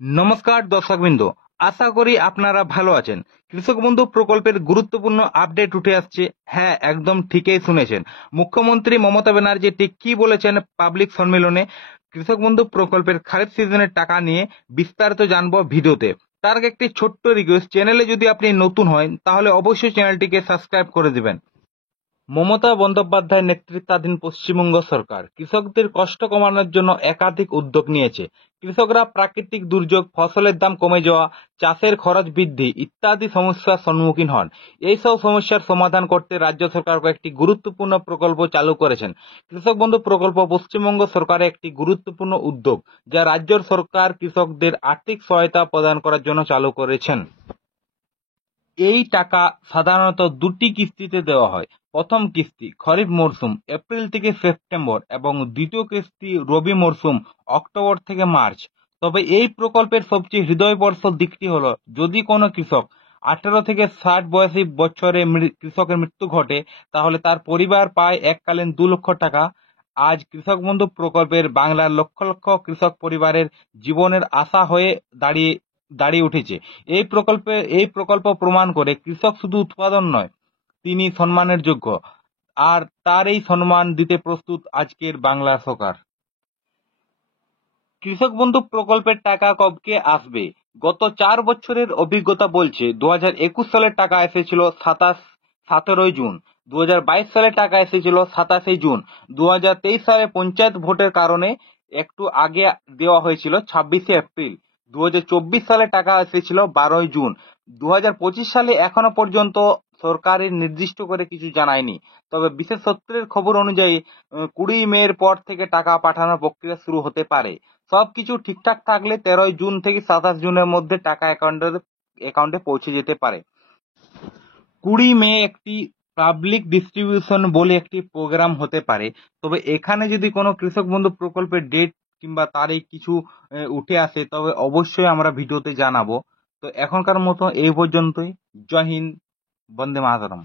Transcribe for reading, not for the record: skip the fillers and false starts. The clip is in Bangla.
নমস্কার দর্শকবৃন্দ, আশা করি আপনারা ভালো আছেন। কৃষক বন্ধু প্রকল্পের গুরুত্বপূর্ণ আপডেট উঠে আসছে। হ্যাঁ, একদম ঠিকই শুনেছেন। মুখ্যমন্ত্রী মমতা ব্যানার্জি ঠিক কি বলেছেন পাবলিক সম্মেলনে কৃষক বন্ধু প্রকল্পের খারিফ সিজনের টাকা নিয়ে বিস্তারিত জানবো ভিডিওতে। তার আগে একটি ছোট্ট রিকোয়েস্ট, চ্যানেলে যদি আপনি নতুন হন তাহলে অবশ্যই চ্যানেলটিকে সাবস্ক্রাইব করে দিবেন। মমতা বন্দ্যোপাধ্যায়ের নেতৃত্বাধীন পশ্চিমবঙ্গ সরকার কৃষকদের কষ্ট কমানোর জন্য একাধিক উদ্যোগ নিয়েছে। কৃষকরা প্রাকৃতিক দুর্যোগ, ফসলের দাম কমে যাওয়া, চাষের খরচ বৃদ্ধি ইত্যাদি সমস্যার সম্মুখীন হন। এইসব সমস্যার সমাধান করতে রাজ্য সরকার কয়েকটি গুরুত্বপূর্ণ প্রকল্প চালু করেছেন। কৃষক বন্ধু প্রকল্প পশ্চিমবঙ্গ সরকারের একটি গুরুত্বপূর্ণ উদ্যোগ, যা রাজ্য সরকার কৃষকদের আর্থিক সহায়তা প্রদান করার জন্য চালু করেছেন। এই টাকা সাধারণত দুটি কিস্তিতে দেওয়া হয়। প্রথম কিস্তি খরিফ মরশুম এপ্রিল থেকে সেপ্টেম্বর এবং দ্বিতীয় কিস্তি রবি মরশুম অক্টোবর থেকে মার্চ। তবে এই প্রকল্পের সবচেয়ে হৃদয়স্পর্শী দিকটি হলো, যদি কোনো কৃষক 18 থেকে 60 বয়সী বছরে কৃষকের মৃত্যু ঘটে, তাহলে তার পরিবার পায় এককালীন 2 লক্ষ টাকা। আজ কৃষক বন্ধু প্রকল্পের বাংলার লক্ষ লক্ষ কৃষক পরিবারের জীবনের আশা হয়ে দাঁড়িয়ে দাঁড়িয়ে উঠেছে। এই প্রকল্প প্রমাণ করে কৃষক শুধু উৎপাদন নয়, তিনি সম্মানের যোগ্য, আর তার এই সম্মান দিতে প্রস্তুত আজকের বাংলা সরকার। কৃষক বন্ধু প্রকল্পের টাকা কবে আসবে? গত 4 বছরের অভিজ্ঞতা বলছে 2021 সালের টাকা এসেছিল 17 জুন, 2022 সালে টাকা এসেছিল 27 জুন, 2023 সালে পঞ্চায়েত ভোটের কারণে একটু আগে দেওয়া হয়েছিল 26 এপ্রিল, 2024 সালে টাকা এসেছিল 12 জুন, 2025 সালে এখনো পর্যন্ত সরকারের নির্দিষ্ট করে কিছু জানায়নি। তবে বিশেষ সূত্রের খবর অনুযায়ী 20 মের পর থেকে টাকা পাঠানোর প্রক্রিয়া শুরু হতে পারে। সবকিছু ঠিকঠাক থাকলে 13 জুন থেকে 27 জুনের মধ্যে টাকা অ্যাকাউন্টে পৌঁছে যেতে পারে। 20 মে একটি পাবলিক ডিস্ট্রিবিউশন বলে একটি প্রোগ্রাম হতে পারে। তবে এখানে যদি কোনো কৃষক বন্ধু প্রকল্পের ডেট কিংবা তারিখ কিছু উঠে আসে, তবে অবশ্যই আমরা ভিডিওতে জানাবো। তো এখনকার মতো এই পর্যন্তই। জয় হিন্দ, বন্দে মাতরম।